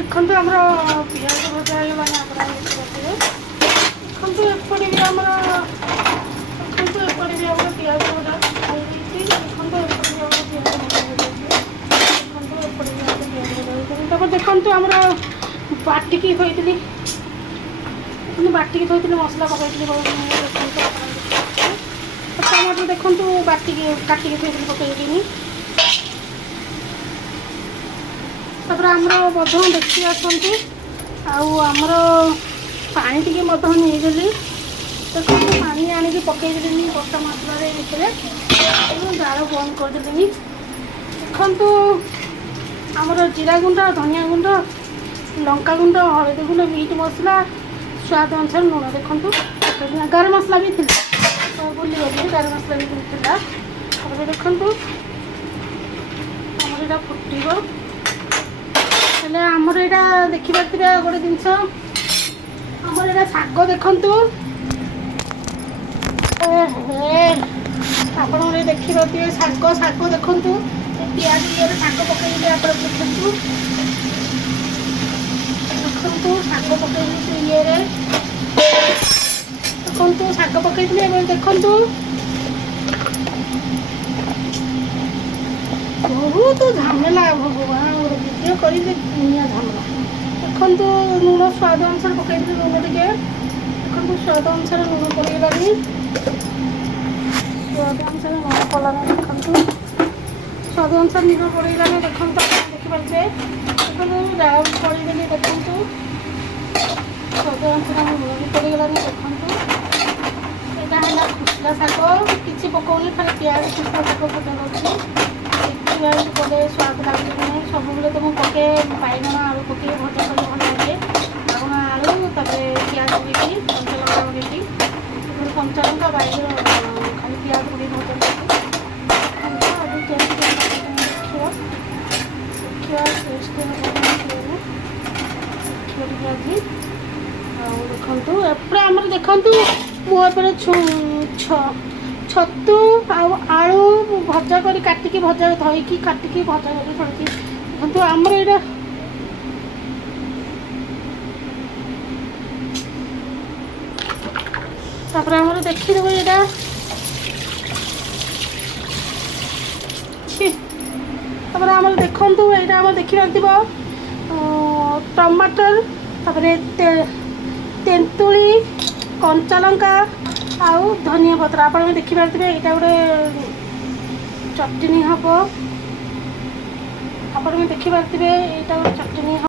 देखो आम पिज भजा देखते देखो एपटे भी आम देखो एपटे भी आम पिज भजा देखो आम बाटिकी थोड़ी बाटिकी थोड़ी मसला पकई टमाटर देखो बाटिकी काटिकी थोड़ी पकईनी आमर मधु देखी आसती आमर पानी टी मधु नहीं देखो पानी आणिक पकईदेली बटा मसलें जाल बंद करदेली देखु आमर जीरा गुंड धनिया गुंड लंका गुंड हलदी गुंड मीट मसला स्वाद अनुसार लुण देखो गरम मसला भी थी भूली गली गरम मसला भी था देखु आमर यहाँ फुटब हेल्ले आमर यहाँ देखिए गोटे जिनस आमर यहाँ शाग देखु आप देखिए शाग शाग देखु पिज ये शाग पकईली आप देखु देखु शाग पकईली ये देखु शाग पकईली देखु बहुत झमेला भगवान वीडियो कर दुनिया झमेला देखु लुण स्वाद अनुसार पकईली लुण टे देखो स्वाद अनुसार लुण पड़ेगानी स्वाद अनुसार लुण पड़ानी देखु स्वाद अनुसार लुण पड़ेगानी देखो देखिपारे देखो जाओ पड़ेदेली देखु स्वाद अनुसार लुण भी पड़ेगानी देखु यहाँ है खुसला शाग किसी पकाऊनी खाली पिज खुसला शाग पकाई पड़े स्वाद लगे नहीं सब तो मुझे पके बैगण आलू पके भजा कर भल लगे बैगण आलू पिज पकई कंचा लंका पकई कंचा लंका बैगण खाली पिज पकई भजा देखु एपटे आम देखु मुझे छतु आलू भजा कर काटिकी भजा धोईकी काटिकी भजा कर छड़ी देखो आमर यहाँ तापर आमर देखीदेव यहाँ तापर आमर देखु यहाँ आम देखिपा टमाटर तापर तेंतुली कंचा लंका आउ धनिया पत्र आप देखिपे यहाँ गोटे चटनी हम आप देखिपे यहाँ गोटे चटनी।